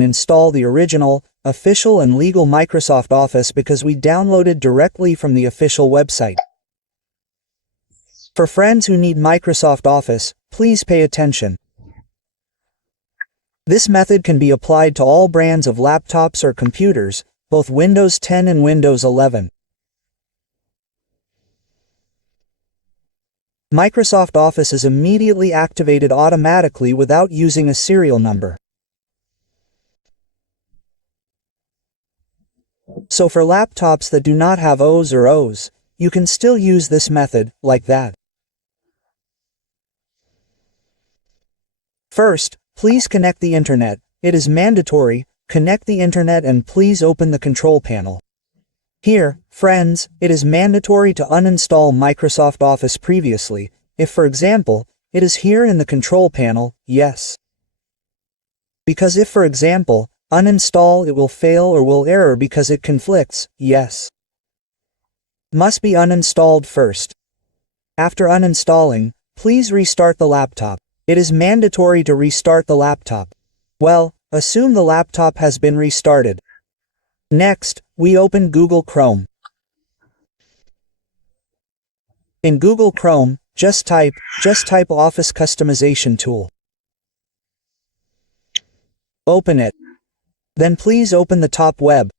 install the original, official and legal Microsoft Office because we downloaded directly from the official website. For friends who need Microsoft Office, please pay attention. This method can be applied to all brands of laptops or computers, both Windows 10 and Windows 11. Microsoft Office is immediately activated automatically without using a serial number. So for laptops that do not have O's or O's, you can still use this method, like that. First, please connect the internet. It is mandatory. Connect the internet and please open the control panel. Here, friends, it is mandatory to uninstall Microsoft Office previously. If, for example, it is here in the control panel, yes. Because if, for example, uninstall, it will fail or will error because it conflicts, yes. Must be uninstalled first. After uninstalling, please restart the laptop. It is mandatory to restart the laptop. Well, assume the laptop has been restarted. Next, we open Google Chrome. In Google Chrome, just type Office Customization Tool. Open it. Then please open the top web.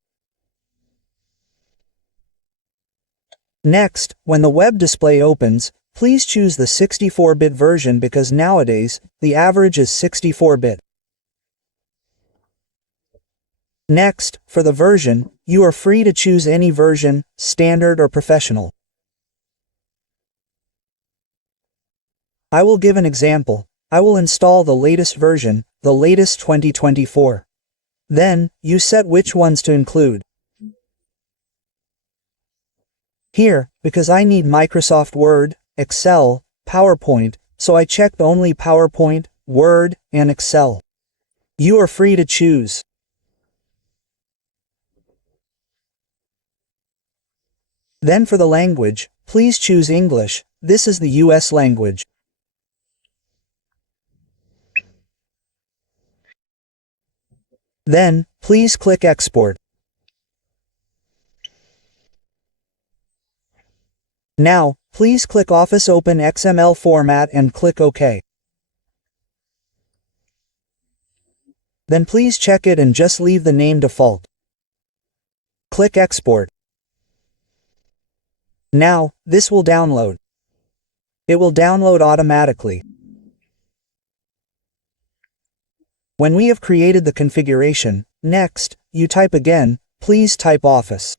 Next, when the web display opens, please choose the 64-bit version because nowadays, the average is 64-bit. Next, for the version, you are free to choose any version, standard or professional. I will give an example. I will install the latest version, the latest 2024. Then, you set which ones to include. Here, because I need Microsoft Word, Excel, PowerPoint, so I checked only PowerPoint, Word, and Excel. You are free to choose. Then for the language, please choose English. This is the US language. Then, please click Export. Now, please click Office Open XML format and click OK. Then please check it and just leave the name default. Click Export. Now, this will download. It will download automatically. When we have created the configuration, next, you type again, please type Office.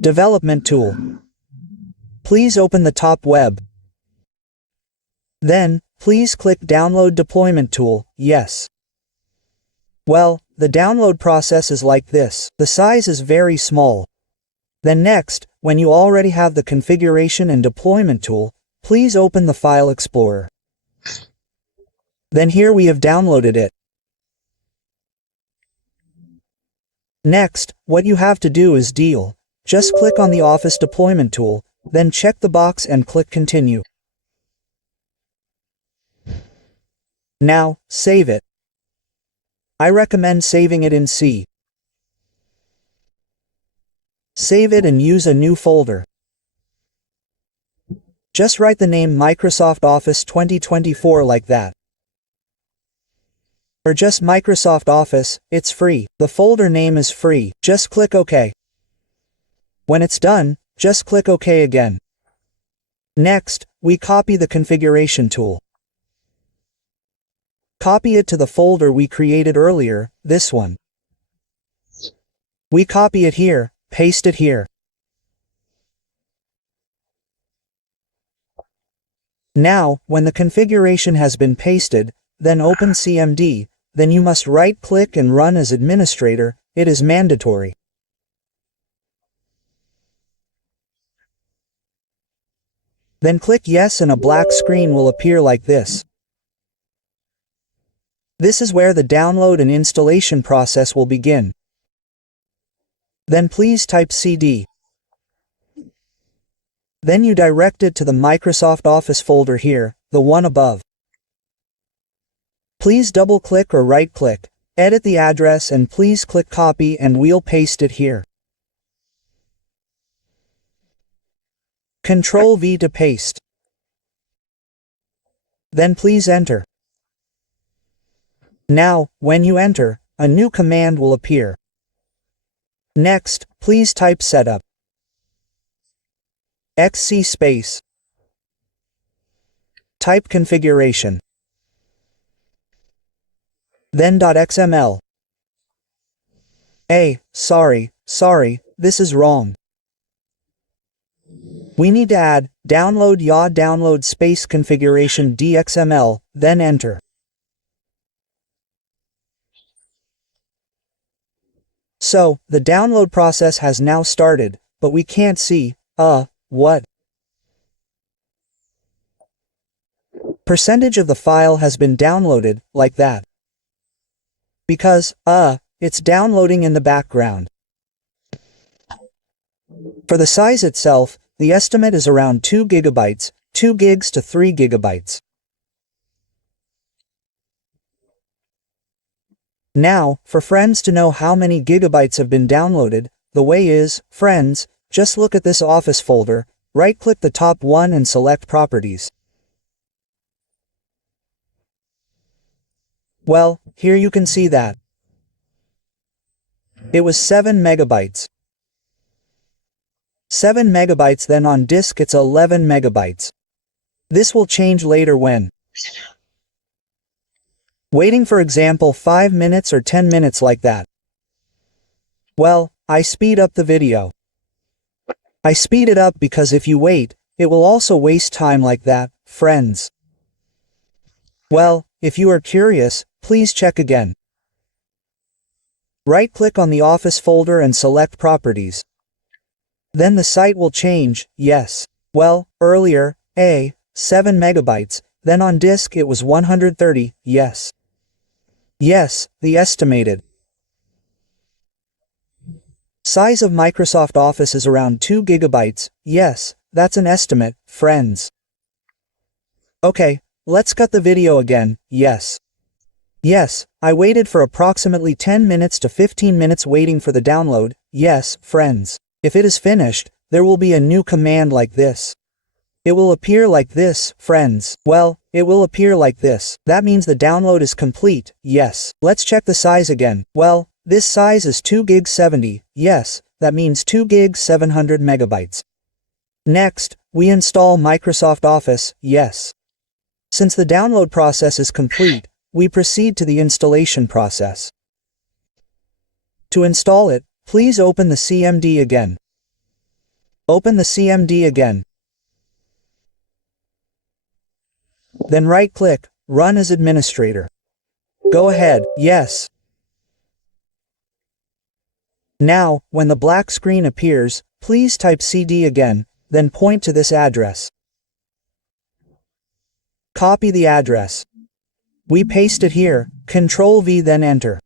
Development tool. Please open the top web. Then, please click Download Deployment tool, yes. Well, the download process is like this. The size is very small. Then next, when you already have the configuration and deployment tool, please open the File Explorer. Then here we have downloaded it. Next, what you have to do is just click on the Office Deployment tool, then check the box and click Continue. Now, save it. I recommend saving it in C. Save it and use a new folder. Just write the name Microsoft Office 2024 like that. Or just Microsoft Office, it's free. The folder name is free. Just click OK. When it's done, just click OK again. Next, we copy the configuration tool. Copy it to the folder we created earlier, this one. We copy it here, paste it here. Now, when the configuration has been pasted, then open CMD, then you must right-click and run as administrator. It is mandatory. Then click Yes and a black screen will appear like this. This is where the download and installation process will begin. Then please type CD. Then you direct it to the Microsoft Office folder here, the one above. Please double-click or right-click, edit the address and please click copy and we'll paste it here. Ctrl V to paste. Then please enter. Now, when you enter, a new command will appear. Next, please type setup. XC space. Type configuration. Then .xml. Sorry, this is wrong. We need to add download ya download space configuration .xml, then enter. So, the download process has now started, but we can't see, what percentage of the file has been downloaded, like that. Because, it's downloading in the background. For the size itself, the estimate is around 2 gigabytes, 2 gigs to 3 gigabytes. Now, for friends to know how many gigabytes have been downloaded, the way is, friends, just look at this Office folder, right-click the top one and select Properties. Well, here you can see that it was 7 megabytes. 7 megabytes, then on disk it's 11 megabytes. This will change later when waiting, for example 5 minutes or 10 minutes like that. Well, I speed up the video. I speed it up because if you wait, it will also waste time like that, friends. Well, if you are curious, please check again. Right-click on the Office folder and select Properties. Then the site will change, yes. Well, earlier, 7 megabytes, then on disk it was 130, yes. Yes, the estimated size of Microsoft Office is around 2 gigabytes, yes, that's an estimate, friends. Okay, let's cut the video again, yes. Yes, I waited for approximately 10 minutes to 15 minutes waiting for the download, yes, friends. If it is finished, there will be a new command like this. It will appear like this, friends. Well, it will appear like this. That means the download is complete, yes. Let's check the size again. Well, this size is 2 gig 70, yes, that means 2 gig 700 megabytes. Next, we install Microsoft Office, yes. Since the download process is complete, we proceed to the installation process. To install it, please open the CMD again. Open the CMD again. Then right-click, Run as Administrator. Go ahead, yes. Now, when the black screen appears, please type CD again, then point to this address. Copy the address. We paste it here, Ctrl V then enter.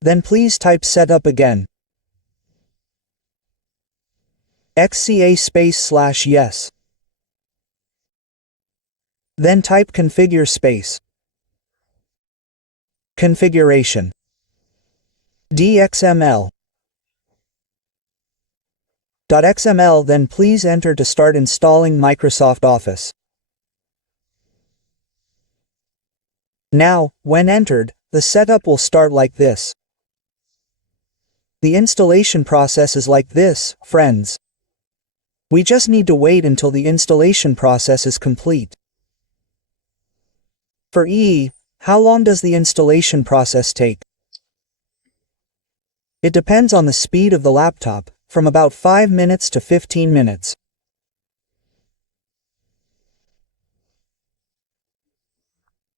Then please type setup again. XCA space / yes. Then type configure space. Configuration. .xml. .xml, then please enter to start installing Microsoft Office. Now, when entered, the setup will start like this. The installation process is like this, friends. We just need to wait until the installation process is complete. For how long does the installation process take? It depends on the speed of the laptop, from about 5 minutes to 15 minutes.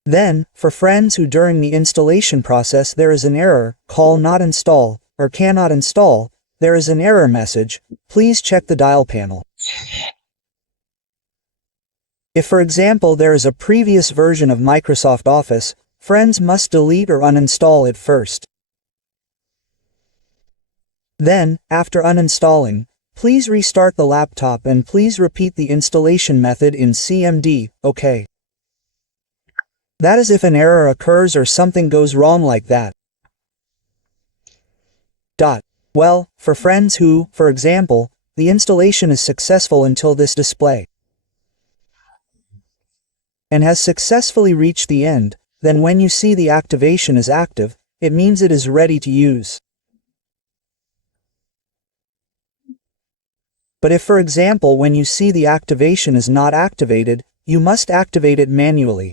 Then, for friends who during the installation process there is an error, call not install, or cannot install, there is an error message, please check the dial panel. If for example there is a previous version of Microsoft Office, friends must delete or uninstall it first. Then, after uninstalling, please restart the laptop and please repeat the installation method in CMD, OK. That is if an error occurs or something goes wrong like that. Well, for friends who, for example, the installation is successful until this display and has successfully reached the end, then when you see the activation is active, it means it is ready to use. But if, for example, when you see the activation is not activated, you must activate it manually.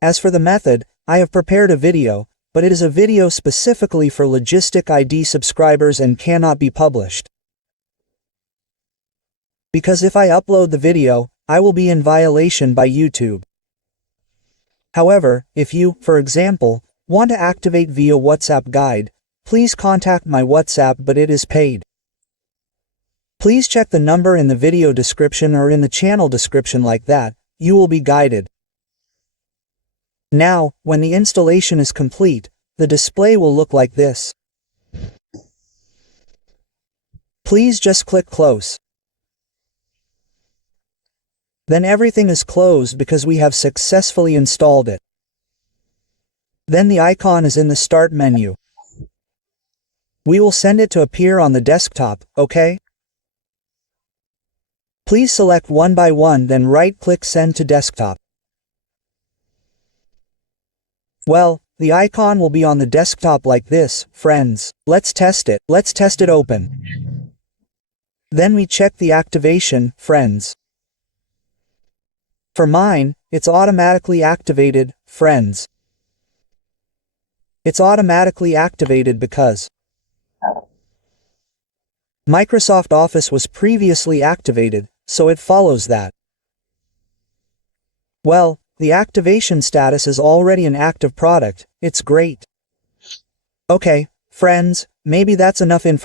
As for the method, I have prepared a video, but it is a video specifically for Logistic ID subscribers and cannot be published. Because if I upload the video, I will be in violation by YouTube. However, if you, for example, want to activate via WhatsApp guide, please contact my WhatsApp, but it is paid. Please check the number in the video description or in the channel description like that, you will be guided. Now, when the installation is complete, the display will look like this. Please just click close. Then everything is closed because we have successfully installed it. Then the icon is in the Start menu. We will send it to appear on the desktop, okay? Please select one by one, then right-click Send to Desktop. Well, the icon will be on the desktop like this, friends. Let's test it. Let's test it open. Then we check the activation, friends. For mine, it's automatically activated, friends. It's automatically activated because Microsoft Office was previously activated, so it follows that. Well, the activation status is already an active product. It's great. Okay, friends, maybe that's enough information.